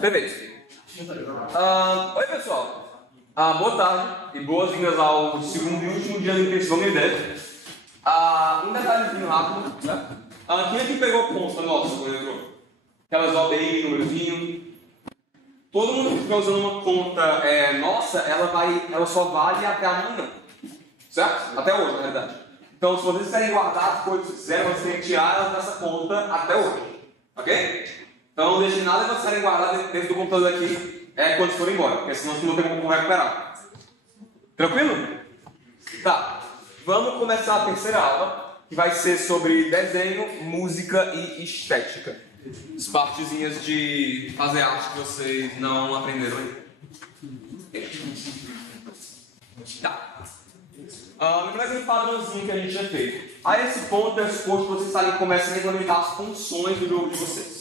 Perfeito. Oi, pessoal. Boa tarde e boas-vindas ao segundo e último dia da intensiva unidade. Um detalhezinho rápido, né? Quem aqui pegou conta nossa quando entrou? Aquelas OBI, númerozinho. Todo mundo que fica usando uma conta nossa, ela só vale até amanhã. Certo? Até hoje, na verdade. Então, se vocês querem guardar as coisas que fizeram, vocês têm que tirar elas dessa conta até hoje. Ok? Então, não deixe nada que vocês querem guardar dentro do computador aqui quando forem embora, porque senão vocês não tem como recuperar. Tranquilo? Tá. Vamos começar a terceira aula, que vai ser sobre desenho, música e estética. As partezinhas de fazer arte que vocês não aprenderam ainda. Tá. Lembra aquele padrãozinho que a gente já fez? A esse ponto, é suposto que vocês comecem a implementar as funções do jogo de vocês.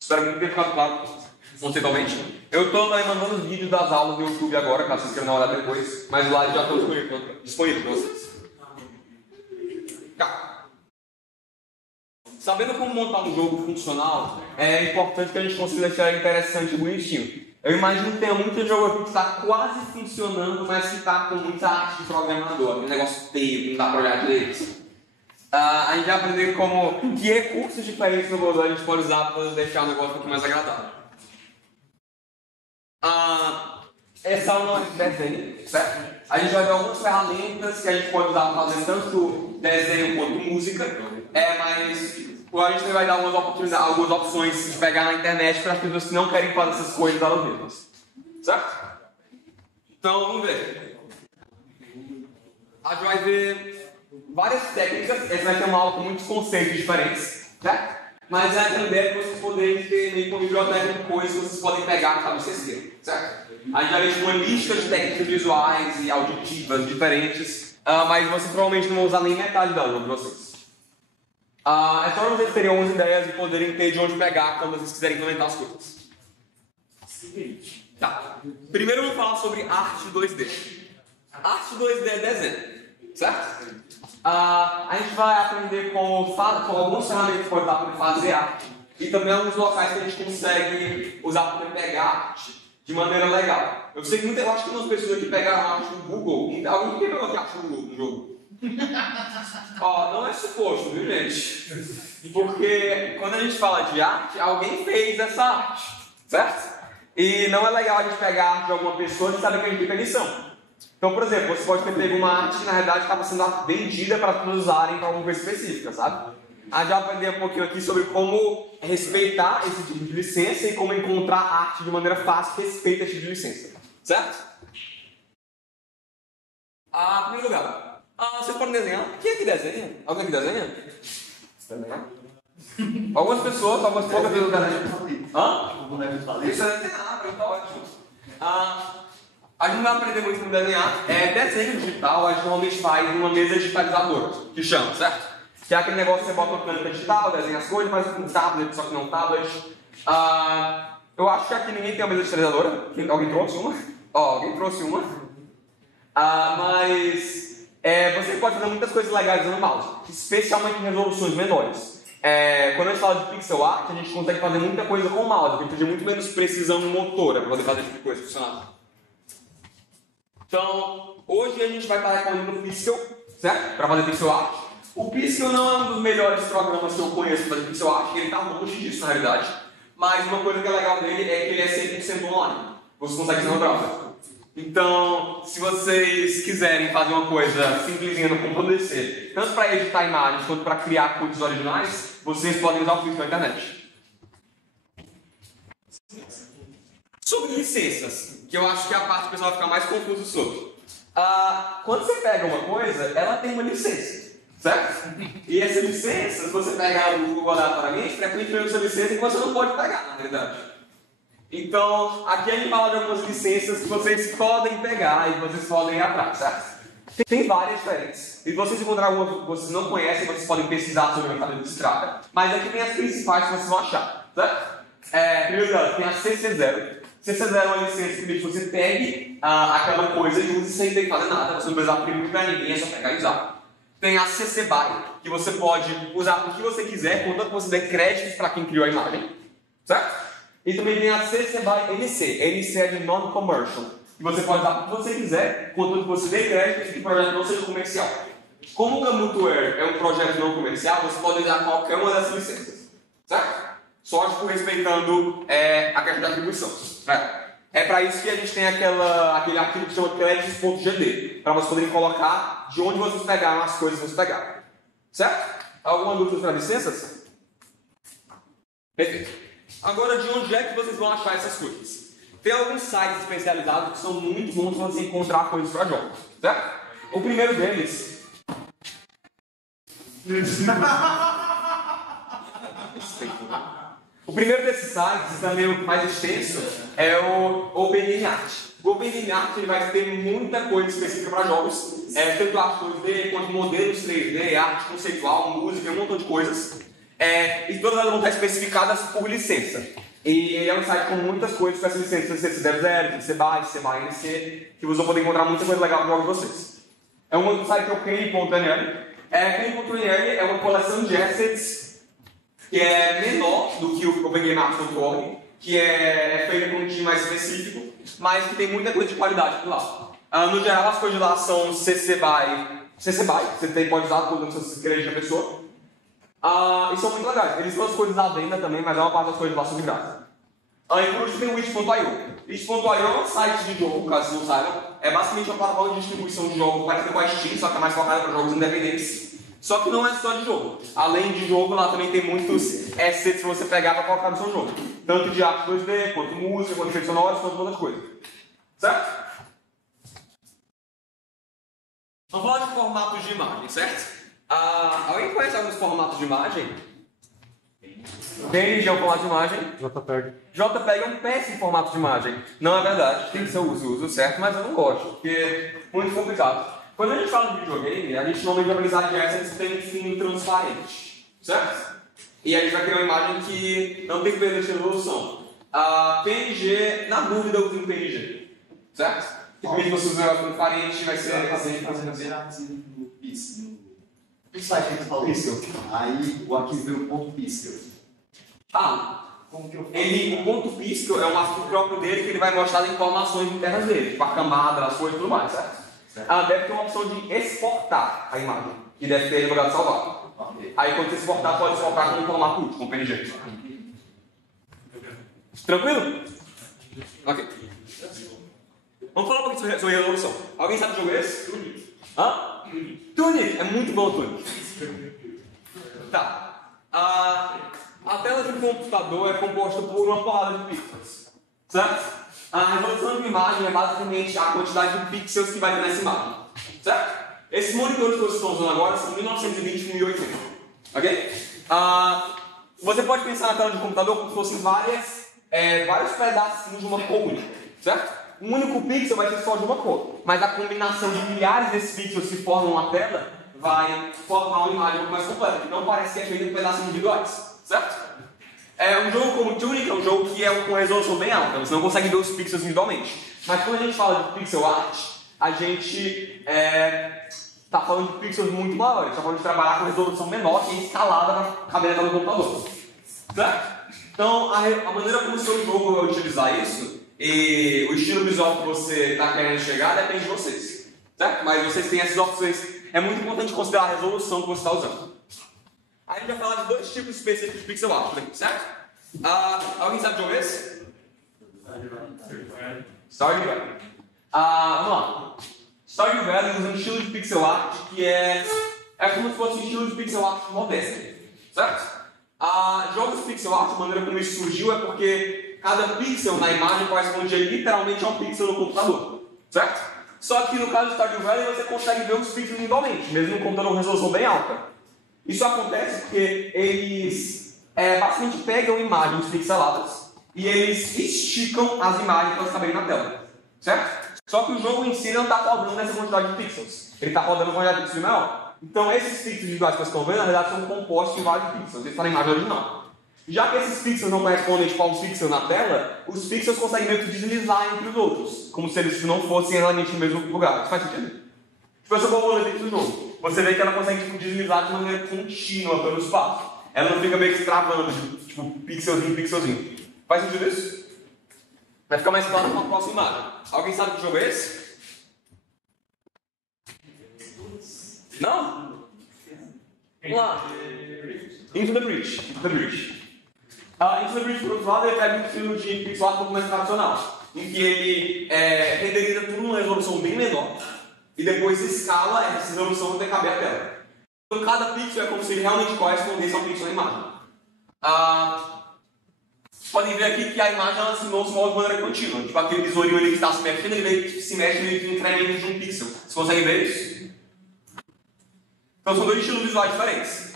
Espero que não tenha ficado claro conceitualmente. Eu estou mandando os vídeos das aulas do YouTube agora, caso vocês queiram dar uma olhada depois, mas lá já estão disponíveis para vocês. Tá. Sabendo como montar um jogo funcional, é importante que a gente consiga deixar interessante e bonitinho. Eu imagino que tenha muito jogo aqui que está quase funcionando, mas que está com muita arte de programador, aquele negócio feio que não dá para olhar direito. A gente vai aprender que recursos diferentes no Godot a gente pode usar para deixar o negócio um pouco mais agradável. Essa aula não é de desenho, certo? A gente vai ver algumas ferramentas que a gente pode usar para fazer tanto desenho quanto música, mas a gente vai dar algumas opções de pegar na internet para as pessoas que não querem fazer essas coisas elas mesmas. Certo? Então, vamos ver. A gente vai ver várias técnicas. Essa vai ter uma aula com muitos conceitos diferentes, certo? Mas é também para vocês poderem ter meio que uma biblioteca de coisas que vocês podem pegar caso vocês queiram, certo? A gente vai ver uma lista de técnicas visuais e auditivas diferentes, mas vocês provavelmente não vão usar nem metade da aula de vocês. É só para vocês terem algumas ideias e poderem ter de onde pegar quando vocês quiserem implementar as coisas. Tá. Primeiro eu vou falar sobre arte 2D. Arte 2D é desenho, certo? A gente vai aprender com algumas ferramentas que pode dar para fazer arte e também alguns locais que a gente consegue usar para pegar arte de maneira legal. Eu sei que eu acho que umas pessoas que pegaram arte no Google, alguém que pegou arte no Google no jogo? Não é suposto, viu, gente? Porque quando a gente fala de arte, alguém fez essa arte, certo? E não é legal a gente pegar a arte de alguma pessoa e saber que a gente tem permissão. Então, por exemplo, você pode ter pego uma arte que na verdade estava sendo vendida para todos usarem para alguma coisa específica, sabe? A gente vai aprender um pouquinho aqui sobre como respeitar esse tipo de licença e como encontrar arte de maneira fácil que respeita esse tipo de licença, certo? Em primeiro lugar, vocês podem desenhar? Quem aqui desenha? Alguém aqui desenha? Desenhar? Algumas pessoas, algumas poucas pessoas desenham. Isso é desenhar, tá ótimo. A gente não vai aprender muito como desenhar. Desenho digital a gente normalmente faz numa mesa digitalizadora, que chama, certo? Que é aquele negócio que você bota uma câmera digital, desenha as coisas, faz um tablet, só que não um tablet. Eu acho que aqui ninguém tem uma mesa digitalizadora. Alguém trouxe uma? Alguém trouxe uma. Mas você pode fazer muitas coisas legais usando mouse, especialmente em resoluções menores. Quando a gente fala de pixel art, a gente consegue fazer muita coisa com o mouse, porque precisa de muito menos precisão motora para poder fazer esse tipo de coisa funcionar. Então, hoje a gente vai estar recomendando o Pixel, certo? Para fazer pixel art. O Pixel não é um dos melhores programas que eu conheço para fazer pixel art, ele está longe disso na realidade. Mas uma coisa que é legal dele é que ele é 100% online. Você consegue fazer no browser. Então, se vocês quiserem fazer uma coisa simplesinha no computador DC, tanto para editar imagens quanto para criar coisas originais, vocês podem usar o Pixel na internet. Sobre licenças, que eu acho que é a parte que o pessoal vai ficar mais confuso sobre. Quando você pega uma coisa, ela tem uma licença, certo? E essa licença, se você pegar no Google aleatoriamente, frequentemente essa licença que você não pode pegar, na verdade. Então, aqui a gente fala de algumas licenças que vocês podem pegar e que vocês podem ir atrás, certo? Tem várias diferentes. E se vocês encontrarem alguma que vocês não conhecem, vocês podem pesquisar sobre o mercado de estrada. Mas aqui tem as principais que vocês vão achar, certo? Primeiro delas, tem a CC0. CC0 é uma licença que deixa você pegue aquela coisa e use sem ter que fazer nada. Você não precisa imprimir para ninguém, é só pegar e usar. Tem a CC BY, que você pode usar o que você quiser, contanto que você dê créditos para quem criou a imagem. certo? E também tem a CC BY NC. NC é de Non-Commercial. E você pode dar o que você quiser, contanto que você dê crédito e que o projeto não seja comercial. Como o Gamutoware é um projeto não comercial, você pode usar qualquer uma dessas licenças, certo? Só respeitando a questão da atribuição. É para isso que a gente tem aquele arquivo que chama credits.gd, para vocês poderem colocar de onde vocês pegaram as coisas que vocês pegaram. Certo? Alguma dúvida sobre as licenças? Perfeito. Agora, de onde é que vocês vão achar essas coisas? Tem alguns sites especializados que são muito bons para você encontrar coisas para jogos. Certo? O primeiro deles... O primeiro desses sites, também o mais extenso, é o OpenNArt. O OpenNArt vai ter muita coisa específica para jogos, tanto arte 2D quanto modelos 3D, arte conceitual, música, um montão de coisas. E todas elas vão estar especificadas por licença. E ele é um site com muitas coisas com essas licenças, CC00, CC BY, CC BY NC, que vocês vão poder encontrar muita coisa legal no jogo de vocês. Um outro site que é o Kane.nl. Kane.nl é uma coleção de assets que é menor do que o OpenGameArt.org, que é feito por um time mais específico, mas que tem muita coisa de qualidade por lá. No geral, as coisas de lá são CC BY, você pode usar quando você escreve a pessoa. E são muito legais. Eles dão as coisas à venda também, mas é uma parte das coisas lá são de graça. E por último tem o Itch.io. Itch.io é um site de jogo, caso vocês não saibam. É basicamente uma plataforma de distribuição de jogos parecida com a Steam, só que é mais focada para jogos independentes. Só que não é só de jogo. Além de jogo, lá também tem muitos assets para você pegar para colocar no seu jogo. Tanto de arte 2D, quanto música, quanto efeitos sonoros, quanto outras coisas. Certo? Vamos falar de formatos de imagem, certo? Alguém conhece alguns formatos de imagem? PNG é um formato de imagem. JPEG. JPEG é um péssimo formato de imagem. Não é verdade, tem seu uso certo, mas eu não gosto, porque é muito complicado. Quando a gente fala de videogame, a gente normalmente vai precisar de assets que tem um fundo transparente, certo? E a gente vai criar uma imagem que não tem perda de resolução. PNG, na dúvida, eu uso PNG, certo? Simplesmente você usar transparente, vai ser no pixel. O site que você falou pixel. Aí o arquivo veio ponto pixel. Como que eu faço? O ponto pixel é um arquivo próprio dele que ele vai mostrar as informações internas dele, tipo a camada, as coisas e tudo mais, certo? Deve ter uma opção de exportar a imagem, que deve ter no lugar de salvar. Aí quando você exportar, pode exportar com um formato útil, com PNG. Tranquilo? Ok. Vamos falar um pouquinho sobre resolução. Alguém sabe que jogo é esse? Tunic. Tunic! É muito bom o Tunic. Tá. A tela de um computador é composta por uma porrada de pixels. Certo? A resolução de uma imagem é basicamente a quantidade de pixels que vai ter nessa imagem. Certo? Esses monitores que vocês estão usando agora são 1920 x 1080. Ok? Você pode pensar na tela de um computador como se fossem vários pedacinhos de uma cor única. Certo? Um único pixel vai ser só de uma cor. Mas a combinação de milhares desses pixels que formam a tela vai formar uma imagem mais completa. Então parece que é feito de pedaços individuais. Certo? Um jogo como o Tunic é um jogo que é com resolução bem alta, você não consegue ver os pixels individualmente. Mas quando a gente fala de pixel art, a gente está falando de pixels muito maiores, está falando de trabalhar com resolução menor e escalada para caber na tela do computador. Certo? Então, a maneira como o seu jogo vai utilizar isso e o estilo visual que você está querendo chegar depende de vocês. Certo? Mas vocês têm essas opções. É muito importante considerar a resolução que você está usando. Aí a gente vai falar de dois tipos específicos de pixel art, certo? Alguém sabe de jogo esse? Stardew Valley. Vamos lá. Stardew Valley usa um estilo de pixel art que é como se fosse um estilo de pixel art moderno, certo? Jogos de pixel art, a maneira como isso surgiu é porque cada pixel na imagem corresponde literalmente a um pixel no computador, certo? Só que no caso de Stardew Valley você consegue ver os pixels individualmente, mesmo no computador com resolução bem alta. Isso acontece porque eles basicamente pegam imagens pixeladas e eles esticam as imagens para elas caberem na tela, certo? Só que o jogo em si não está rodando nessa quantidade de pixels, ele está rodando uma quantidade de pixels maior. Então esses pixels individuais que vocês estão vendo, na verdade, são compostos em vários pixels, eles estão na imagem original. Já que esses pixels não correspondem tipo, a um pixel na tela, os pixels conseguem meio que deslizar entre os outros, como se eles não fossem exatamente no mesmo lugar. Isso faz sentido? Tipo essa borboleta do jogo. Você vê que ela consegue tipo, deslizar de maneira contínua pelo espaço. Ela não fica meio que travando, tipo pixelzinho, pixelzinho. Faz sentido isso? Vai ficar mais claro com a próxima imagem. Alguém sabe que jogo é esse? Não? Vamos lá. Into the Breach. Into the Breach, por outro lado, ele pega um estilo de pixel art um pouco mais tradicional, em que ele renderiza tudo numa resolução bem menor e depois escala essa resolução até caber a tela. Então, cada pixel é como se ele realmente correspondesse a um pixel na imagem. Podem ver aqui que a imagem ela se move de maneira contínua. Tipo, aquele besourinho ali que está se mexendo, ele se mexe meio que em incremento de um pixel. Vocês conseguem ver isso? Então, são dois estilos visuais diferentes.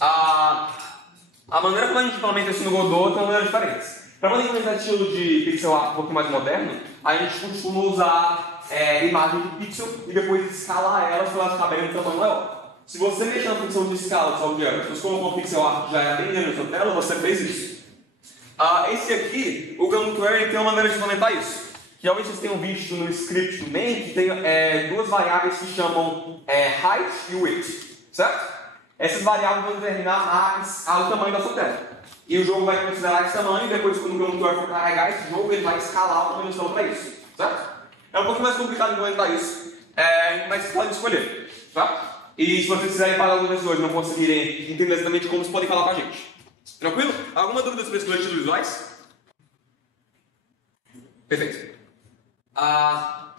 A maneira como a gente implementa isso no Godot tem maneiras diferentes. Para poder implementar esse estilo de pixel art um pouco mais moderno, a gente costuma usar imagem de pixel e depois escalar elas para elas caberem um tamanho maior. Se você mexer na função de escala dos objetos, você colocou um pixel art que já é bem grande na sua tela, você fez isso. Esse aqui, o Gumtower, tem uma maneira de implementar isso. Que realmente vocês tenham visto no script do main que tem duas variáveis que chamam height e width, certo? Essas variáveis vão determinar o tamanho da sua tela. E o jogo vai considerar esse tamanho, e depois, quando o Gumtower for carregar esse jogo, ele vai escalar o tamanho da tela para isso, certo? É um pouco mais complicado de implementar isso, mas vocês podem escolher, tá? E se vocês quiserem falar alguma vez hoje e não conseguirem entender exatamente como, vocês podem falar com a gente. Tranquilo? Alguma dúvida sobre esses estilos visuais? Perfeito. Tá.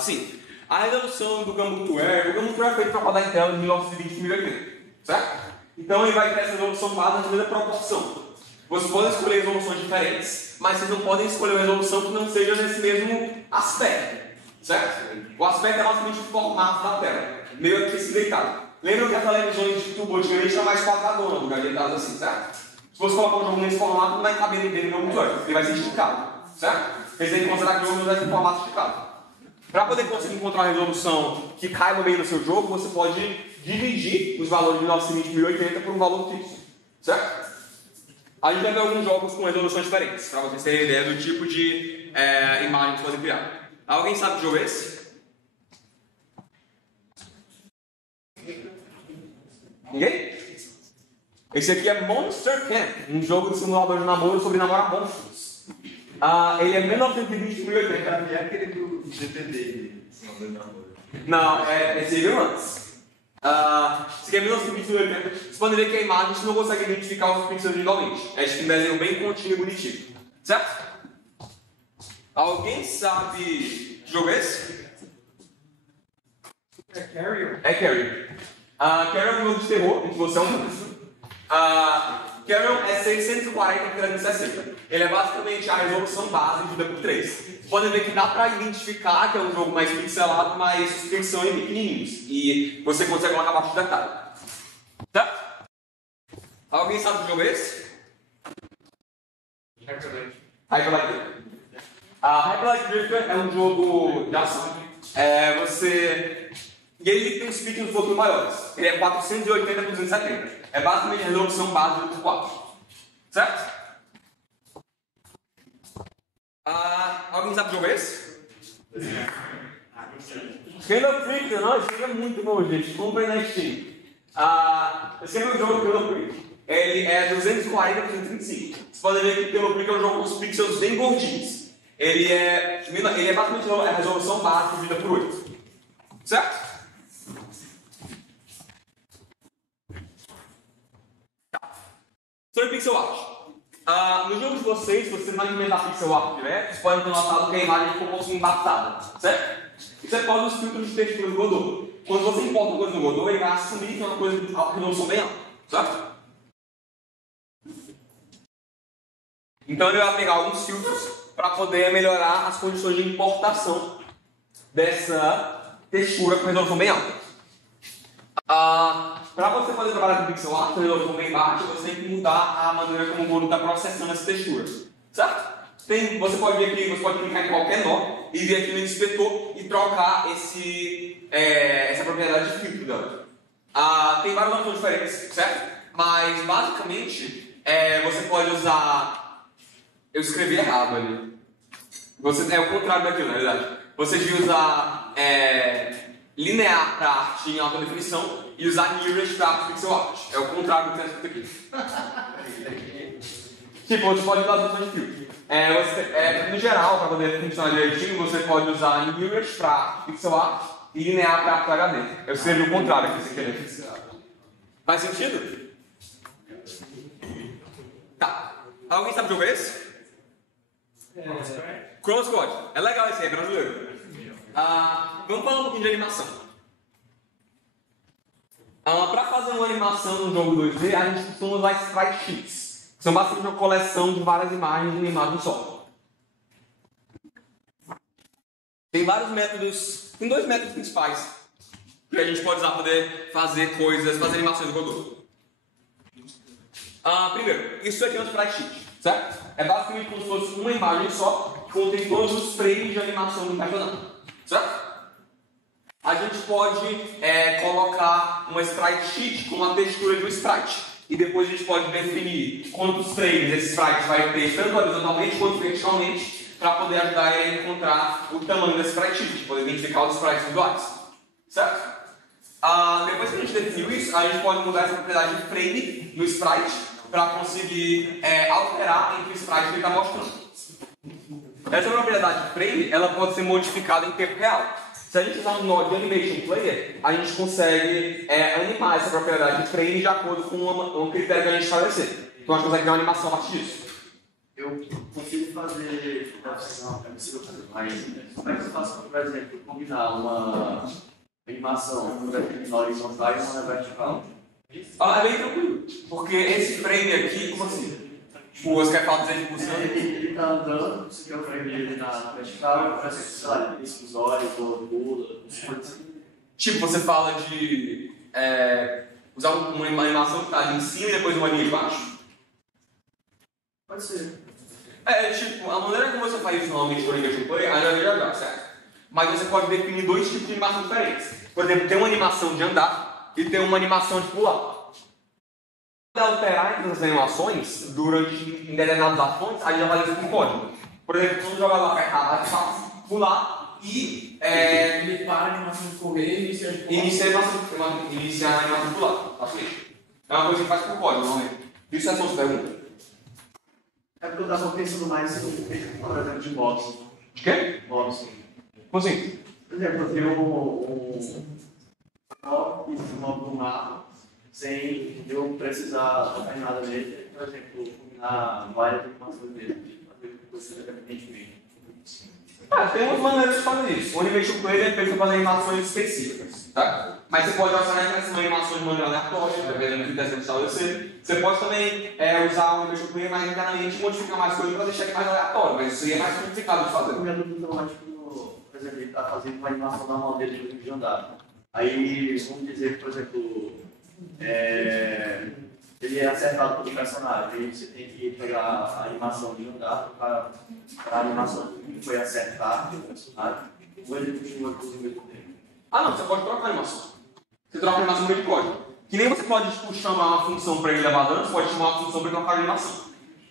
Sim. A resolução do Gumtower, o Gumtower é feito para rodar em tela de 1920 x 1080, certo? Então ele vai ter essa resolução base na mesma proporção. Vocês podem escolher resoluções diferentes, mas vocês não podem escolher uma resolução que não seja nesse mesmo aspecto, certo? O aspecto é basicamente o formato da tela, meio que se deitado. Lembra que as televisões de tubo antigamente eram mais quadradona, lugar de deitadas assim, certo? Se você colocar um jogo nesse formato, não vai caber dentro do Gumtower, ele vai ser esticado, certo? Vocês têm que considerar que o jogo não vai ter formato esticado. Para poder conseguir encontrar uma resolução que caiba bem no seu jogo, você pode dividir os valores de 1920 x 1080 por um valor fixo, certo? A gente vai ver alguns jogos com resoluções diferentes, para vocês terem ideia do tipo de imagem que podem criar. Alguém sabe que jogo é esse? Ninguém? Esse aqui é Monster Camp, um jogo de simulador de namoro sobre namorar monstros. Ele é 1920 x 1080. É aquele do GT dele, simulador de namoro. Não, esse aí veio antes. Esse aqui é 1920 x 1080. Vocês podem ver que a imagem você não consegue identificar os pixels individualmente. É tipo um desenho bem contínuo e bonitinho. Certo? Alguém sabe que jogo é esse? É Carrier. É Carrion. Carrion é um jogo de terror, em que você é um monstro. Carrion é 640 x 360. Ele é basicamente a resolução base dividida por 3. Vocês podem ver que dá pra identificar que é um jogo mais pixelado, mas os pixels são pequenininhos. E você consegue colocar abaixo do detalhe. Tá? Alguém sabe que jogo é esse? Hyper Light Drifter. Hyper Light Drifter é um jogo de ação. E ele tem uns pixels um pouco maiores. Ele é 480 x 270. É basicamente a resolução base do 4. Certo? Alguém sabe que jogo é esse? Candle Freak, não, esse jogo é muito bom, gente. Comprem na Steam. Esse é o jogo do Candle Freak. Ele é 240 x 235. Vocês podem ver que o Candle Freak é um jogo com os pixels bem gordinhos. Ele é basicamente a resolução base dividida por 8. Certo? Sobre pixel art. No jogo de vocês, se vocês não implementar pixel art direto, vocês podem ter notado que a imagem ficou um pouquinho embaçada, certo? Isso é por causa dos filtros de textura do Godot. Quando você importa uma coisa no Godot, ele vai assumir que é uma coisa de resolução bem alta, certo? Então ele vai pegar alguns filtros para poder melhorar as condições de importação dessa textura com resolução bem alta. Para você poder trabalhar com pixel art, resolução bem baixa, você tem que mudar a maneira como o Godot está processando essa textura, certo? Você pode vir aqui, você pode clicar em qualquer nó e vir aqui no inspetor e trocar essa propriedade de filtro dela. Tem várias opções diferentes, certo? Mas basicamente você pode usar. Eu escrevi errado ali. É o contrário daquilo, na verdade. Você devia usar linear para arte em alta definição e usar nearest para arte pixel art. É o contrário do que está escrito aqui. Tipo, você pode usar as opções de filtro. No geral, para poder funcionar direitinho, você pode usar nearest para arte pixel art e linear para arte HD. Eu escrevi o contrário aqui, sem querer. Faz sentido? Tá. Alguém sabe que jogo é esse? Chrono Squad. É legal esse aí, é brasileiro. Vamos falar um pouquinho de animação. Para fazer uma animação no jogo 2D, a gente costuma usar sprite sheets. São basicamente uma coleção de várias imagens animadas no software. Tem vários métodos, tem dois métodos principais que a gente pode usar para poder fazer coisas, fazer animações do jogo. Primeiro, isso aqui é um sprite sheet, certo? É basicamente como se fosse uma imagem só que contém todos os frames de animação encaixonados, certo? A gente pode colocar uma sprite sheet com a textura de um sprite. E depois a gente pode definir quantos frames esse sprite vai ter, tanto horizontalmente quanto verticalmente, para poder ajudar ele a encontrar o tamanho desse sprite sheet, poder identificar os sprites visuais. Certo? Depois que a gente definiu isso, a gente pode mudar essa propriedade de frame no sprite para conseguir alterar entre o sprite que ele está mostrando. Essa propriedade de frame ela pode ser modificada em tempo real. Se a gente usar um nó de Animation Player, a gente consegue animar essa propriedade de frame de acordo com um critério que a gente estabelecer. Então a gente consegue criar uma animação a partir disso. Eu consigo fazer. Não, é possível fazer mais. Como é que eu faço, por exemplo, combinar uma animação na horizontal e uma na vertical? É bem tranquilo. Porque esse frame aqui, como assim? Tipo, você quer falar de 200%? Ele está andando, você quer o frame dele na vertical, parece que, sei lá, ele pisca os olhos, ou pula, Tipo, você fala de usar uma animação que está ali em cima e depois uma linha de baixo? Pode ser. Tipo, a maneira como você faz isso normalmente com o Animation Player ainda é já, certo? Mas você pode definir dois tipos de animação diferentes. Por exemplo, tem uma animação de andar e tem uma animação de pular. Alterar entre as animações durante determinadas ações, a gente já faz isso com código. Por exemplo, quando o jogador apertar, vai pular e ele para a animação de correr e iniciar a animação de pular. É uma coisa que faz por código, normalmente. Isso é só uma pergunta. É porque eu estava pensando mais em, por exemplo, de boxe. De quê? Boxe. Como assim? Por exemplo, eu tenho um mapa sem eu precisar tocar em nada nele, por exemplo, combinar várias informações dele, fazer coisas independentemente. Tem umas maneiras de fazer isso. O Animation Player é feito para fazer animações específicas, tá? Mas você pode usar essa animação de maneira aleatória, dependendo do que você estabelecer. Você pode também usar o Animation Player mais internamente e modificar mais coisas para deixar ele mais aleatório, mas isso aí é mais complicado de fazer. Minha dúvida é tipo, por exemplo, ele está fazendo uma animação normal dele de andar. Aí, vamos dizer que, por exemplo, ele é acertado pelo personagem, aí você tem que pegar a animação de andar para a animação que foi acertar pelo personagem, ou ele continua com o mesmo tempo. Não, você pode trocar a animação. Você troca a animação no meio de código. Que nem você pode chamar uma função para ele levar dano, você pode chamar uma função para ele trocar a animação.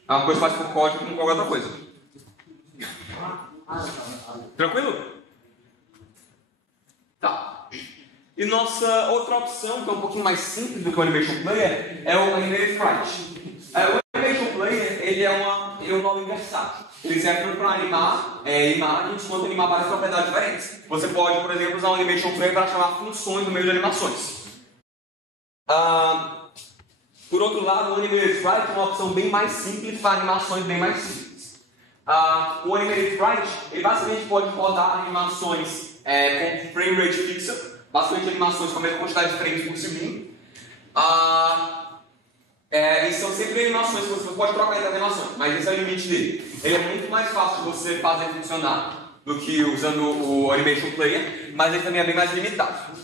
É uma coisa que faz por código como qualquer outra coisa. Tranquilo? Tá. E nossa outra opção, que é um pouquinho mais simples do que o Animation Player, é o Animated Sprite. O Animation Player ele é um nome versátil. Ele serve tanto para animar imagens quanto animar várias propriedades diferentes. Você pode, por exemplo, usar o Animation Player para chamar funções no meio de animações. Por outro lado, o Animated Sprite é uma opção bem mais simples para animações bem mais simples. O Animated Sprite ele basicamente pode rodar animações com frame rate fixa. Basicamente animações com a mesma quantidade de frames por segundo. E são sempre animações que você pode trocar entre as animações, mas esse é o limite dele. Ele é muito mais fácil de você fazer funcionar do que usando o Animation Player, mas ele também é bem mais limitado.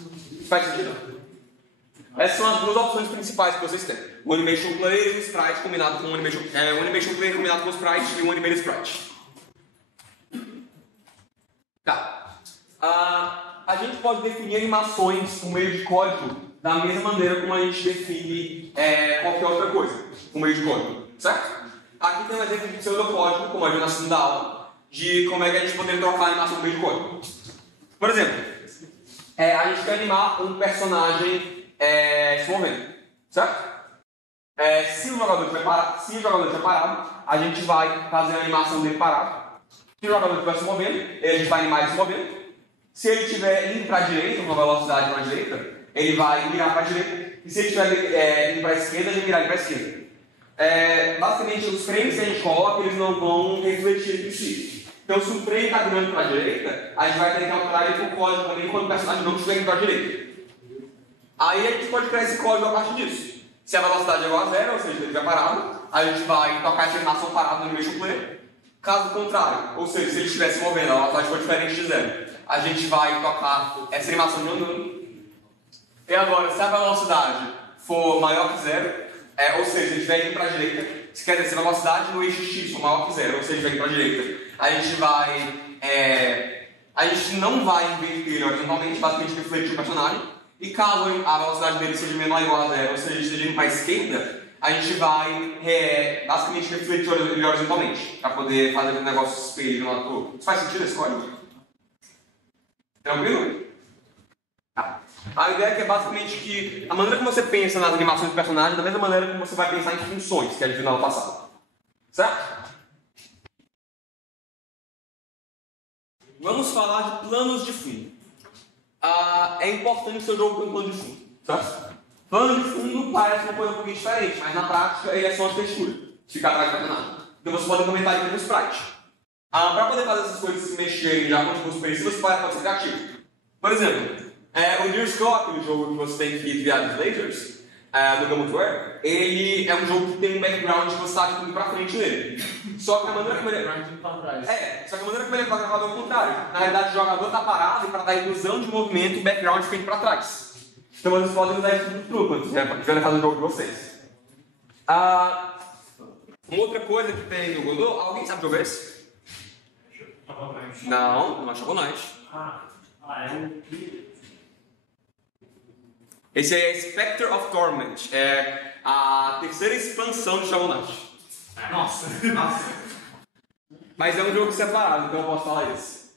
Faz sentido? Essas são as duas opções principais que vocês têm. O Animation Player e o Sprite combinado com o Animation Player combinado com o Sprite e o Animated Sprite. Tá. A gente pode definir animações por meio de código da mesma maneira como a gente define qualquer outra coisa por meio de código, certo? Aqui tem um exemplo de pseudocódigo, como a gente na segunda aula, de como é que a gente poderia trocar a animação por meio de código. Por exemplo, a gente quer animar um personagem se movendo, certo? Se o jogador estiver parado, a gente vai fazer a animação dele parado. Se o jogador estiver se movendo, a gente vai animar ele se movendo. Se ele estiver indo para a direita, com a velocidade para a direita, ele vai virar para a direita. E se ele estiver indo para a esquerda, ele virar para a esquerda. Basicamente, os frames que a gente coloca, eles não vão refletir entre si. Então, se o frame está virando para a direita, a gente vai ter que alterar ele por código também quando o personagem não estiver indo para a direita. Aí a gente pode criar esse código a partir disso. Se a velocidade é igual a zero, ou seja, ele estiver parado, a gente vai tocar essa animação parada no animation player. Caso contrário, ou seja, se ele estiver se movendo, a velocidade for diferente de zero, a gente vai tocar essa animação de andando. E agora, se a velocidade for maior que zero, ou seja, ele estiver indo para a direita, se quer dizer, se a velocidade no eixo X for maior que zero, ou seja, estiver indo para a direita, a gente não vai inverter ele horizontalmente, basicamente refletir o personagem. E caso a velocidade dele seja menor ou igual a zero, ou seja, esteja indo para a esquerda, a gente vai basicamente refletir ele horizontalmente, para poder fazer um negócio espelho no ator. Isso faz sentido esse código? Tranquilo? Tá. A ideia é que é basicamente que a maneira como você pensa nas animações do personagem é da mesma maneira como você vai pensar em funções, que a gente viu no ano passado. Certo? Vamos falar de planos de fundo. É importante o seu jogo ter um plano de fundo, certo? Plano de fundo parece uma coisa um pouquinho diferente, mas na prática ele é só uma textura, fica atrás do personagem. Então você pode comentar ele no sprite. Para poder fazer essas coisas se mexerem já com os princípios, você pode ser criativo. Por exemplo, o Deer Scroll, aquele jogo que você tem que desviar dos lasers, do Gamutware, ele é um jogo que tem um background que você sabe tudo pra frente nele. Só que a maneira como ele só que a maneira como ele é programado é o contrário. Na realidade, o jogador está parado e para dar ilusão de movimento, o background fica indo para trás. Então vocês podem usar isso no truque quando estiverem fazendo o jogo de vocês. Uma outra coisa que tem no Godot, alguém sabe jogar esse? Não é Shovel Knight. Esse é Spectre of Torment, é a terceira expansão de Shovel Knight. Nossa. Mas é um jogo separado, então eu posso falar isso.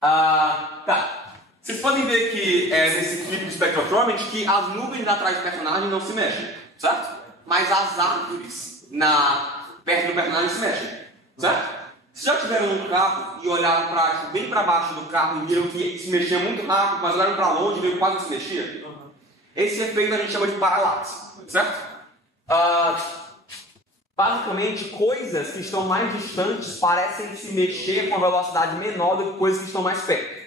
Tá. Vocês podem ver que nesse clipe do Spectre of Torment que as nuvens atrás do personagem não se mexem, certo? Mas as árvores perto do personagem se mexem, certo? Se já tiveram um carro e olharam bem para baixo do carro e viram que se mexia muito rápido, mas olharam para longe e viram que quase não se mexia? Esse efeito a gente chama de paralaxe, certo? Basicamente, coisas que estão mais distantes parecem se mexer com a velocidade menor do que coisas que estão mais perto.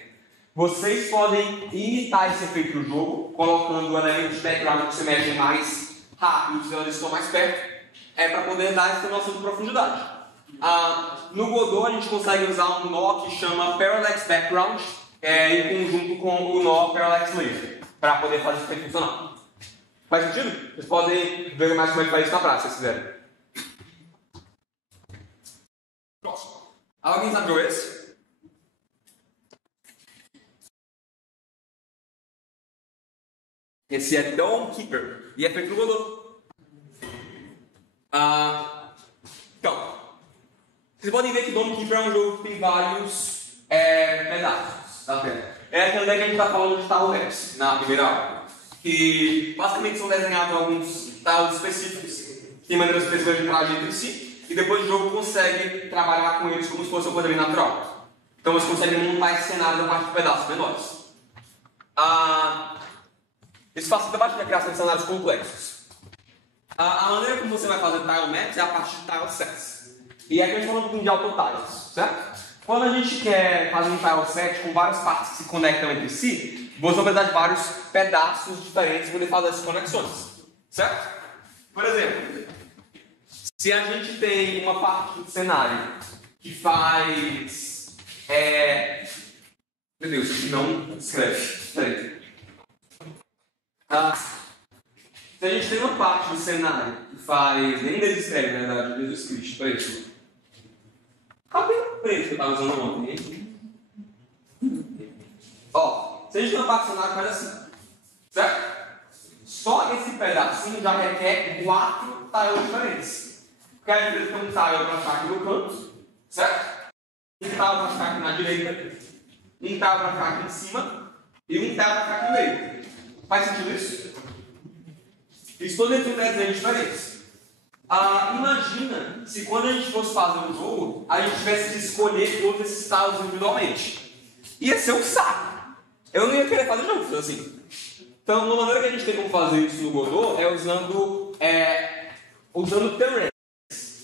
Vocês podem imitar esse efeito no jogo, colocando elementos de background que se mexem mais rápido, se eles estão mais perto, para poder dar essa noção de profundidade. No Godot, a gente consegue usar um nó que chama Parallax Background, em conjunto com o nó Parallax Laser, para poder fazer isso funcionar. Faz sentido? Vocês podem ver mais como é que faz isso na prática, se quiserem. Próximo. Alguém sabe jogar esse? Esse é Dawn Keeper e é feito no Godot. Então, vocês podem ver que Dawn Keeper é um jogo que tem vários pedaços da tela. É aquela ideia que a gente está falando de Tower Maps na primeira aula. Que basicamente são desenhados alguns tiles específicos, que tem maneiras específicas de interagir entre si, e depois o jogo consegue trabalhar com eles como se fosse uma coisa natural. Então você consegue montar esse cenário a partir de pedaços menores. Isso facilita bastante a criação de cenários complexos. A maneira como você vai fazer tile maps é a partir de tile sets. E aqui a gente fala um pouquinho de autotiles, certo? Quando a gente quer fazer um tile set com várias partes que se conectam entre si, você vai precisar de vários pedaços diferentes para poder fazer essas conexões, certo? Por exemplo, se a gente tem uma parte do cenário que faz... Meu Deus, não escreve. Peraí. Se a gente tem uma parte do cenário que faz... Nem deles escreve, na verdade, Jesus Cristo, preto. Cabelo preto que eu estava usando ontem, hein? Se a gente tem uma parte do cenário que faz assim, certo? Só esse pedacinho já requer 4 tiles diferentes. Porque a gente tem um tile para ficar aqui no canto, certo? Um tile para ficar aqui na direita, um tile para ficar aqui em cima e um tile vai ficar aqui no meio. Faz sentido isso? Estou dentro de desenhos diferentes. Imagina se quando a gente fosse fazer um jogo, a gente tivesse que escolher todos esses tiles individualmente. Ia ser um saco. Eu não ia querer fazer juntos, assim. Então, uma maneira que a gente tem como fazer isso no Godot é usando terrains,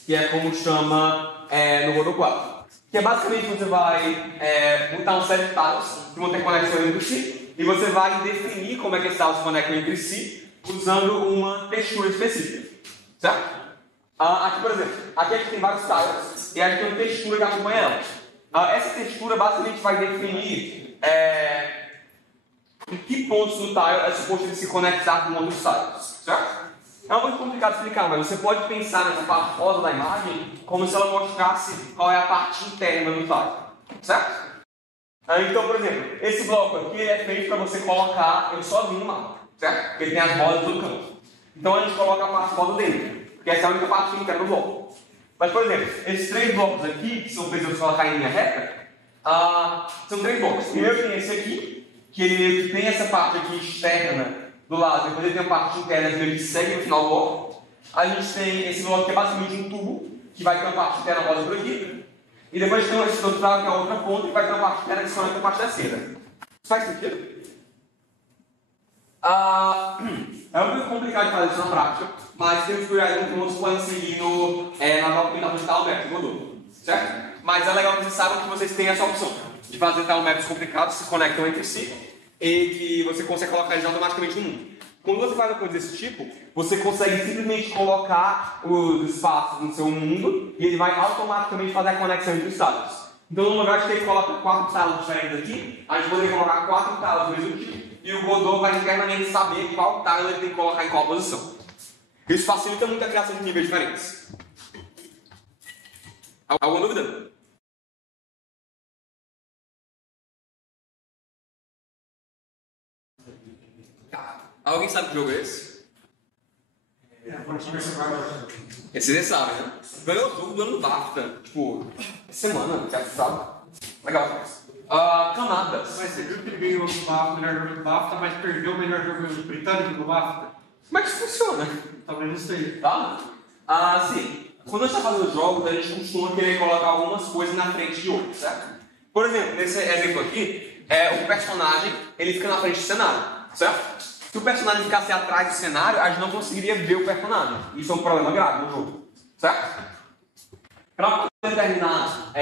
que é como chama no Godot 4. Que é basicamente você vai botar uma série de tiles que vão ter conexão entre si, e você vai definir como é que esses tiles se conectam entre si, usando uma textura específica. Certo? Aqui, por exemplo, aqui a gente tem vários tiles, e a gente tem uma textura que acompanha ela. Essa textura basicamente vai definir em que pontos do tile é suposto ele se conectar com outros tiles. Certo? É muito complicado de explicar, mas você pode pensar nessa parte rosa da imagem como se ela mostrasse qual é a parte interna do tile. Certo? Então, por exemplo, esse bloco aqui é feito para você colocar ele sozinho no mapa. Certo? Porque ele tem as bolas do campo. Então a gente coloca a parte rosa dentro, porque essa é a única parte interna do bloco. Mas, por exemplo, esses 3 blocos aqui, que são feitos para colocar em linha reta, são 3 blocos. Primeiro tem esse aqui, que ele tem essa parte aqui externa do lado, depois ele tem a parte interna que ele segue no final do bloco. A gente tem esse bloco que é basicamente um tubo, que vai ter uma parte interna rosa por aqui. E depois tem esse outro lado que é a outra ponta, que vai ter uma parte interna que se conecta com a parte da esquerda. Isso faz sentido? É um pouco complicado de fazer isso na prática, mas tem tutoriais que vocês podem seguir na nova aplicação de Talmaps do Godot, certo? Mas é legal que vocês saibam que vocês têm essa opção de fazer Talmaps complicados que se conectam entre si e que você consegue colocar eles automaticamente no mundo. Quando você faz uma coisa desse tipo, você consegue simplesmente colocar os espaços no seu mundo e ele vai automaticamente fazer a conexão entre os estados. Então, no lugar de ter que colocar 4 talos diferentes aqui, a gente poderia colocar 4 talos do mesmo tipo e o Godot vai internamente saber qual tile ele tem que colocar em qual posição. Isso facilita muito a criação de níveis diferentes. Alguma dúvida? Alguém sabe que jogo é esse? Esse vocês sabem, né? Ganhou o jogo do ano BAFTA. Tipo, semana, que sabe? Legal. Camadas. Mas você viu que ele ganhou o BAFTA, o melhor jogo do BAFTA, mas perdeu o melhor jogo britânico do BAFTA? Como é que isso funciona? Talvez não sei. Tá? Sim. Quando a gente está fazendo jogos, a gente costuma querer colocar algumas coisas na frente de outras, certo? Por exemplo, nesse exemplo aqui, o personagem ele fica na frente do cenário, certo? Se o personagem ficasse atrás do cenário, a gente não conseguiria ver o personagem. Isso é um problema grave no jogo, certo? Para determinar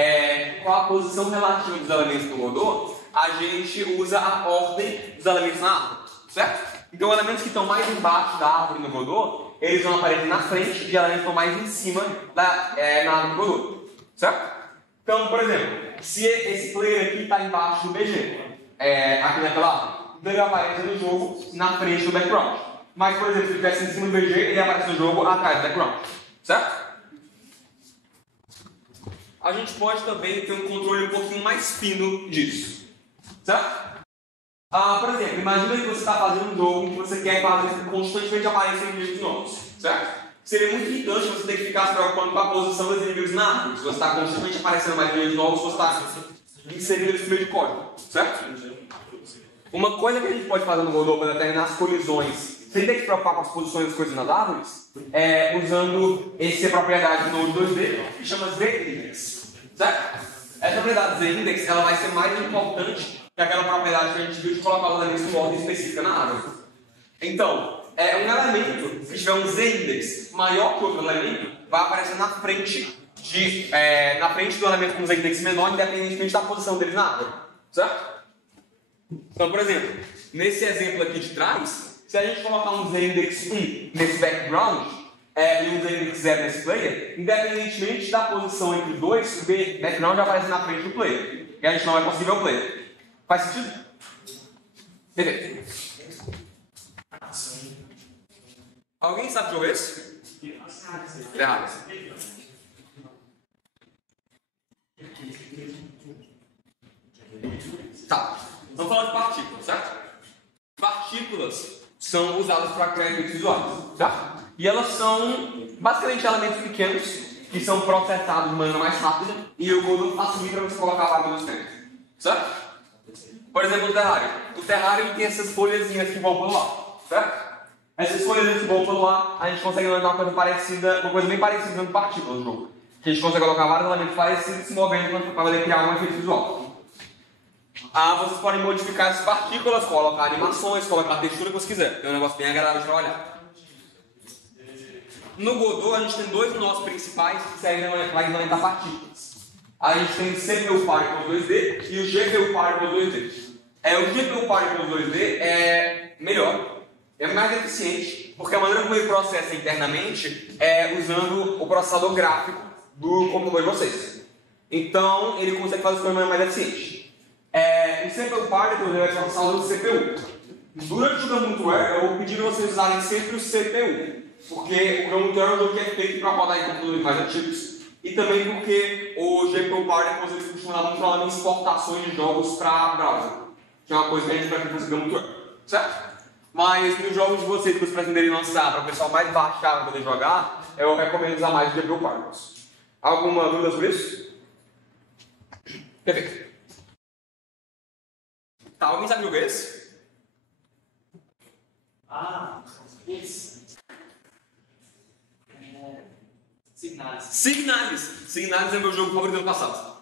qual a posição relativa dos elementos do Godot, a gente usa a ordem dos elementos na árvore, certo? Então, elementos que estão mais embaixo da árvore no Godot, eles vão aparecer na frente e elementos que estão mais em cima na árvore do Godot, certo? Então, por exemplo, se esse player aqui está embaixo do BG, aqui naquela árvore, ele aparece no jogo na frente do background. Mas, por exemplo, se ele estivesse em cima do BG, ele aparece no jogo atrás do background, certo? A gente pode também ter um controle um pouquinho mais fino disso, certo? Por exemplo, imagina que você está fazendo um jogo que você quer que constantemente apareçam inimigos novos, certo? Seria muito irritante você ter que ficar se preocupando com a posição dos inimigos na árvore. Se você está constantemente aparecendo mais inimigos novos, você está inserindo esse meio de código, certo? Uma coisa que a gente pode fazer no Godot para determinar as colisões, sem ter que se preocupar com as posições das coisas nas árvores, é usando essa propriedade do Node 2D, que chama Z-Index, certo? Essa propriedade Z-Index ela vai ser mais importante que aquela propriedade que a gente viu de colocar os elementos em ordem específica na árvore. Então, um elemento que tiver um Z-Index maior que outro elemento, vai aparecer na frente do elemento com Z-Index menor, independentemente da posição deles na árvore, certo? Então, por exemplo, nesse exemplo aqui de trás, se a gente colocar um Z-Index 1 nesse background e um Z-Index 0 nesse player, independentemente da posição entre os dois, o background vai aparecer na frente do player. E a gente não vai conseguir ver o player. Faz sentido? Beleza. Alguém sabe que jogo é esse? Errado. Tá. Vamos falar de partículas, certo? Partículas são usadas para criar efeitos visuais, certo? E elas são basicamente elementos pequenos que são processados de maneira mais rápida e o Godot facilita para você colocar lá nos tempos, certo? Por exemplo, o terrário. O terrário ele tem essas folhazinhas que vão pelo ar, certo? Essas folhazinhas que vão pelo ar, a gente consegue mandar uma coisa parecida, uma coisa bem parecida com partículas no jogo. Que a gente consegue colocar vários elementos parecidos se movendo para poder criar um efeito visual. Vocês podem modificar essas partículas, colocar animações, colocar a textura que você quiser. É um negócio bem agradável de trabalhar. No Godot, a gente tem dois nós principais que servem para implementar partículas. A gente tem o CPU Particles 2D e o GPU Particles 2D. O GPU Particles 2D é melhor, é mais eficiente, porque a maneira como ele processa internamente é usando o processador gráfico do computador de vocês. Então, ele consegue fazer isso de maneira mais eficiente. O CPU Particles é processado do CPU. Durante o Gamutware, eu vou pedir para vocês usarem sempre o CPU, porque o Gamutware é um jogo que é feito para rodar em computadores mais antigos, e também porque o GPU Particles eles costumam dar muito problema em exportações de jogos para browser, que é uma coisa que a gente vai fazer no Gamutware, certo? Mas nos jogos de vocês que vocês pretenderem lançar para o pessoal mais baixar para poder jogar, eu recomendo usar mais o GPU Particles. Alguma dúvida sobre isso? Perfeito. Tá, alguém sabe o jogo é esse? Isso. Signalis. Signalis é meu jogo favorito do ano passado.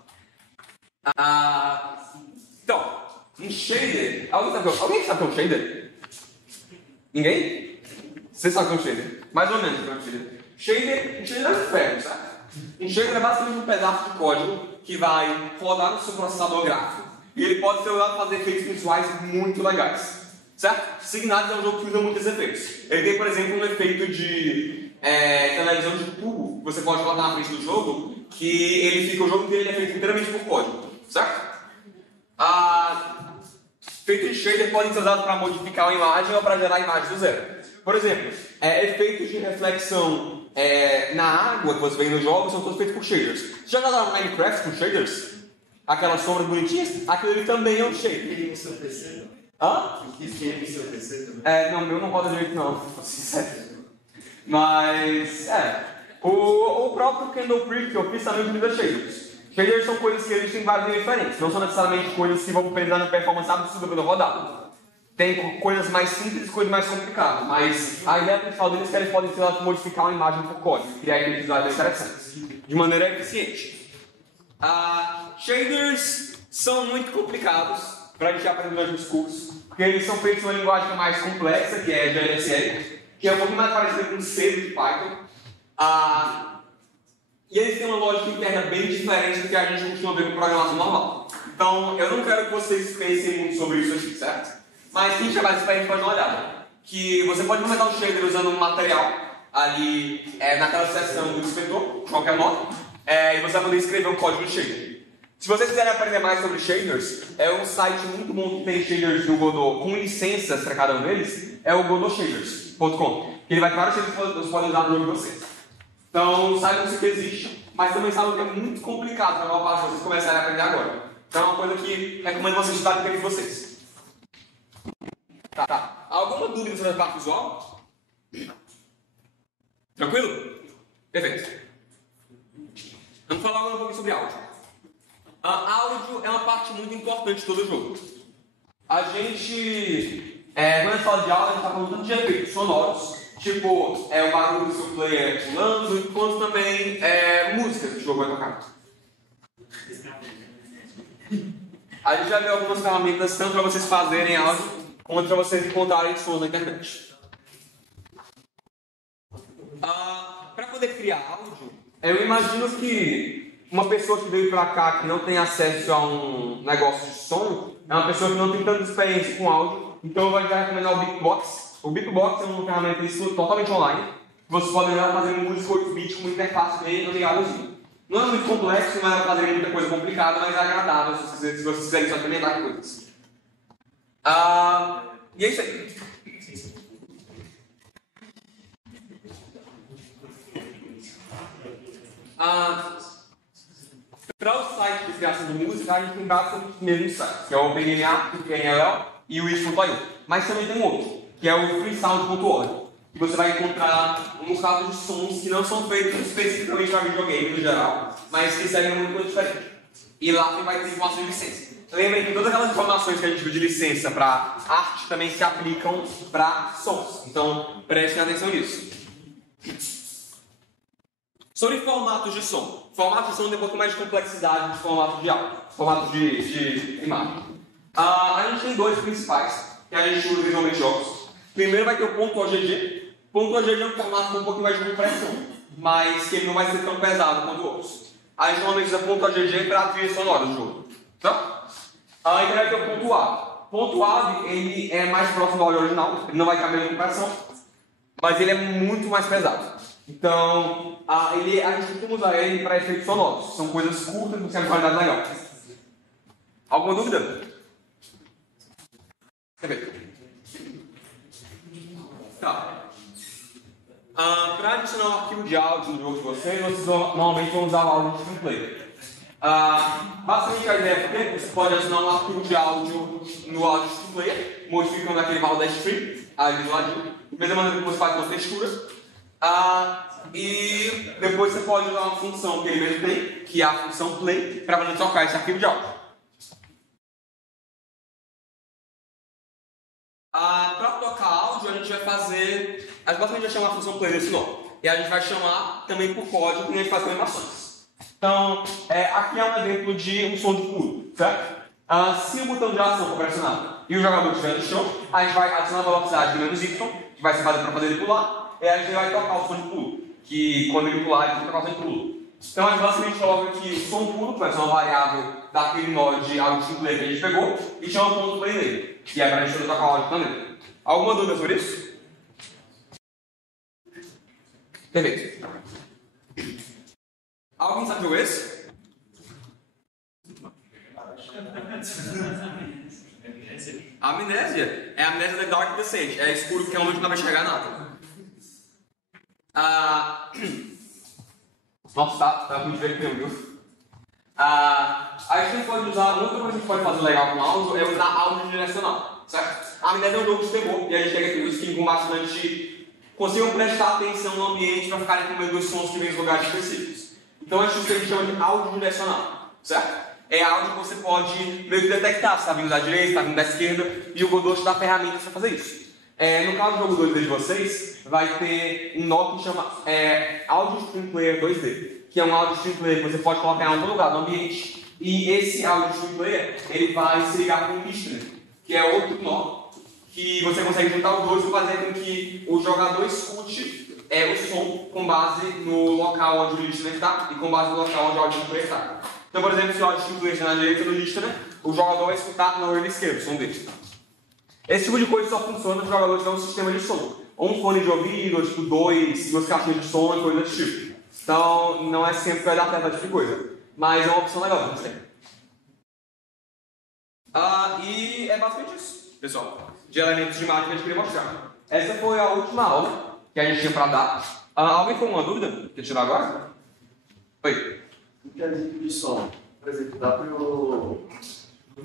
Então, um shader. Alguém sabe o que é um shader? Ninguém? Você sabe o que é um shader? Mais ou menos o que é um shader. Um shader é um inferno, sabe? Um shader é basicamente um pedaço de código que vai rodar no seu processador gráfico. E ele pode ser usado para fazer efeitos visuais muito legais. Certo? Signalis é um jogo que usa muitos efeitos. Ele tem, por exemplo, um efeito de televisão de tubo que você pode botar na frente do jogo, que ele fica o jogo inteiro é feito inteiramente por código. Certo? Efeitos de shader podem ser usados para modificar uma imagem ou para gerar a imagem do zero. Por exemplo, efeitos de reflexão na água que você vê nos jogos são todos feitos por shaders. Você já jogaram Minecraft com shaders? Aquelas sombras bonitinhas? Aquilo ali também é um shader. Tem no seu PC? Tem no seu PC também? Não, meu não roda direito não, sincero. Mas, o próprio Candle Creek que eu fiz também utiliza shaders. Shaders são coisas que existem em vários níveis diferentes, não são necessariamente coisas que vão precisar de performance absurda pelo rodado. Tem coisas mais simples e coisas mais complicadas, mas a ideia principal deles é que eles podem ser usados para modificar uma imagem por código, criar aqueles visuais interessantes, de maneira eficiente. Shaders são muito complicados para a gente aprender durante os cursos, porque eles são feitos em uma linguagem mais complexa, que é GLSL, que é um pouquinho mais parecida com C do que Python. E eles têm uma lógica interna bem diferente do que a gente costuma ver com programação normal. Então, eu não quero que vocês pensem muito sobre isso aqui, certo? Mas quem tiver mais experiente pode dar uma olhada. Que você pode implementar um shader usando um material ali naquela seção do inspetor, de qualquer modo, e você vai poder escrever um código de shader. Se vocês quiserem aprender mais sobre shaders, é um site muito bom que tem shaders do Godot com licenças para cada um deles, é o godotshaders.com. Ele vai ter vários shaders que vocês podem usar no jogo de vocês. Então, saibam que existe, mas também saibam que é muito complicado para a maior parte de vocês começarem a aprender agora. Então é uma coisa que recomendo vocês estudarem para vocês. Tá. Alguma dúvida sobre a parte visual? Tranquilo? Perfeito. Vamos falar agora um pouquinho sobre áudio. Áudio é uma parte muito importante de todo o jogo. A gente, quando a gente fala de áudio, a gente está falando tanto de efeitos sonoros, tipo o barulho do seu player pulando, quanto também músicas que o jogo vai tocar. A gente já viu algumas ferramentas tanto para vocês fazerem áudio, quanto para vocês encontrarem sons na internet. Para poder criar áudio, eu imagino que uma pessoa que veio pra cá que não tem acesso a um negócio de som é uma pessoa que não tem tanta experiência com áudio, então eu vou recomendar o Beatbox. O Beatbox é uma ferramenta de estudo totalmente online. Você pode fazer música 8-bit com uma interface bem amigávelzinha. Não é muito complexo, não é fazer muita coisa complicada, mas é agradável se vocês quiserem só experimentar coisas. E é isso aí. Para o site de criação de música, a gente tem basicamente os mesmos sites, que é o OpenMA, o KNLL e o Itch.io. Mas também tem um outro, que é o freesound.org, que você vai encontrar um bocado de sons que não são feitos especificamente para videogame no geral, mas que seguem muito coisa diferente. E lá você vai ter informação de licença. lembrem que todas aquelas informações que a gente viu de licença para arte também se aplicam para sons. Então, prestem atenção nisso. Sobre formatos de som. Formatos de som tem um pouco mais de complexidade de formato de áudio, formato de imagem. A gente tem dois principais, que a gente usa visualmente em jogos. Primeiro vai ter o ponto .ogg. Ponto .ogg é um formato com um pouquinho mais de compressão, mas que ele não vai ser tão pesado quanto outros. A gente normalmente usa ponto .ogg para a trilha sonora do jogo. Tá? Aí vai ter o ponto .av. Ponto .av ele é mais próximo ao áudio original, ele não vai ter a mesma compressão, mas ele é muito mais pesado. Então, a gente costuma usar ele para efeitos sonoros. São coisas curtas, mas tem uma qualidade legal. Alguma dúvida? Quer ver? Tá. Para adicionar um arquivo de áudio no jogo de vocês normalmente vão usar o áudio de Stream basicamente a ideia é que você pode adicionar um arquivo de áudio no áudio de Stream Player, modificando aquele valor da stream, ali do ladinho, da mesma maneira que você faz com a textura. E depois você pode usar uma função que ele mesmo tem, que é a função play, para poder trocar esse arquivo de áudio. Para tocar áudio, a gente vai fazer. A gente basicamente vai chamar a função play desse nome. E a gente vai chamar também por código que a gente faz com animações. Então, aqui é um exemplo de um som de pulo, certo? Se o botão de ação for pressionado e o jogador estiver no chão, a gente vai adicionar a velocidade de menos y, que vai ser para fazer ele pular, e a gente vai tocar o som de pulo, que quando ele pular, ele vai tocar o som de pulo. Então a gente basicamente coloca aqui o som pulo, que vai ser uma variável daquele nó de áudio play que a gente pegou, e chama ponto play nele, que é para a gente poder tocar o áudio também. Alguma dúvida sobre isso? Perfeito. Alguém sabe jogar esse? Amnésia. É a amnésia da Dark Descent. É escuro porque é onde não vai enxergar nada. Nossa, tá muito divertido, viu? A gente pode usar, outra coisa que a gente pode fazer legal com áudio é usar áudio direcional, certo? A amnésia é um jogo de terror e a gente pega aqueles que com bastante consigam prestar atenção no ambiente para ficarem com medo dos sons que vêm em lugares específicos. Então a gente usa o que a gente chama de áudio direcional, certo? É áudio que você pode meio que detectar se está vindo da direita, se está vindo da esquerda, e o Godot te dá ferramentas para fazer isso. No caso do jogo 2D de vocês, vai ter um nó que chama Audio Stream Player 2D, que é um Audio Stream Player que você pode colocar em algum lugar do ambiente, e esse Audio Stream Player ele vai se ligar com o listener, que é outro nó, que você consegue juntar os dois e fazer com que o jogador escute o som com base no local onde o listener está e com base no local onde o Audio Stream Player está. Então, por exemplo, se o Audio Stream Player está na direita do listener, o jogador vai escutar na orelha esquerda o som dele. Esse tipo de coisa só funciona se o jogador tiver um sistema de som. Ou um fone de ouvido, ou tipo duas caixinhas de som e coisa desse tipo. Então, não é sempre que vai dar certo esse tipo de coisa. Mas é uma opção legal que a gente tem. E é basicamente isso, pessoal. De elementos de imagem que a gente queria mostrar. Essa foi a última aula que a gente tinha para dar. Alguém tem alguma dúvida? Quer tirar agora? Oi. O que é tipo de som? Por exemplo, dá para eu...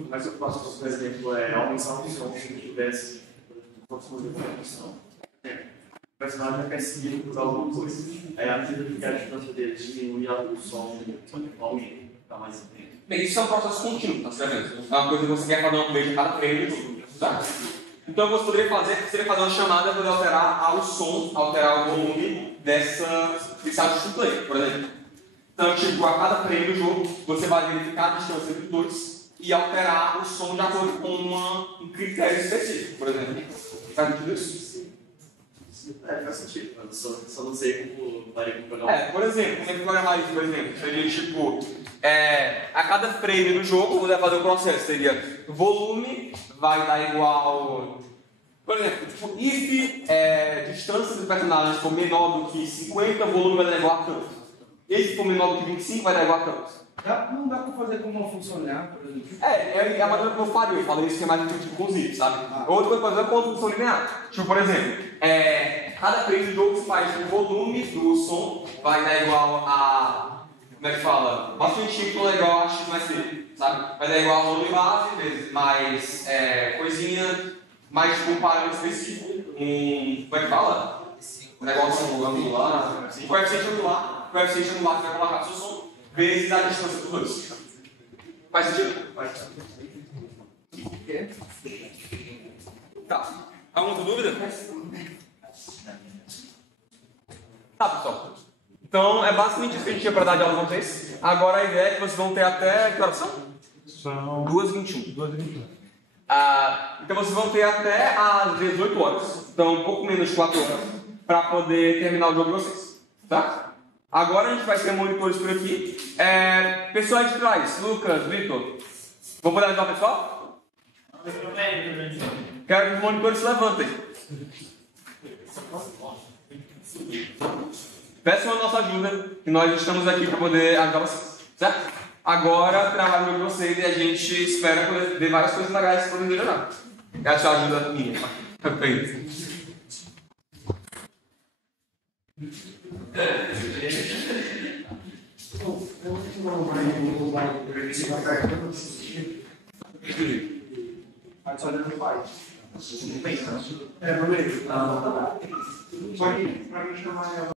Mas eu posso, por exemplo, aumentar o som se eu tivesse um som. O personagem vai conseguir por alguma coisa. Aí a medida que a distância dele diminui o som aumenta, está mais intenso. Bem, isso é um processo contínuo, tá certo? É uma coisa que você quer fazer uma vez de cada frame de tudo, tá? Então, o que você poderia fazer seria fazer uma chamada para alterar o som, alterar o volume desse Audio Play, por exemplo. Então, tipo, a cada frame do jogo, você vai verificar a distância entre os dois e alterar o som de acordo com um critério específico, por exemplo. Faz sentido isso? Faz sentido, mas só não sei como varia com o programa. Por exemplo, como é que programar isso, por exemplo? Seria tipo, a cada frame do jogo, você vai fazer o processo, seria volume vai dar igual... Por exemplo, tipo, if distância dos personagens for menor do que 50, volume vai dar igual a tanto. E se for menor do que 25, vai dar igual a tanto. Não dá para fazer como uma função linear, por exemplo? É a maneira como eu faria. Eu falei isso que é mais intuitivo com os itens, sabe? Outra coisa, por exemplo, é com a função linear. Tipo, por exemplo, cada frame do jogo se faz o volume do som vai dar igual a... Como é que fala? Bastante Y é igual a X mais C, sabe? Vai dar igual a volume base, vezes mais coisinha, mais tipo um parâmetro específico. Como é que fala? Um negócio angular. Coeficiente angular. Coeficiente angular que vai colocar no seu som. Vezes a distância dos dois. Faz sentido? Faz sentido. Tá. Alguma outra dúvida? Tá, pessoal. Então, é basicamente isso que a gente tinha para dar de aula com vocês. Agora a ideia é que vocês vão ter até... Que horas são? São 2h21. 2h21. Então vocês vão ter até às 18 horas. Então, um pouco menos de 4 horas. Para poder terminar o jogo de vocês. Tá? Agora a gente vai ter monitores por aqui. Pessoal de trás, Lucas, Vitor. Vamos poder ajudar o pessoal? Quero que os monitores se levantem. Peçam a nossa ajuda, que nós estamos aqui para poder ajudar vocês, certo? Agora, trabalho de vocês e a gente espera poder ver várias coisas legais que podem melhorar. Essa é a ajuda minha. Perfeito. É, no meio. Só que, para me chamar ela.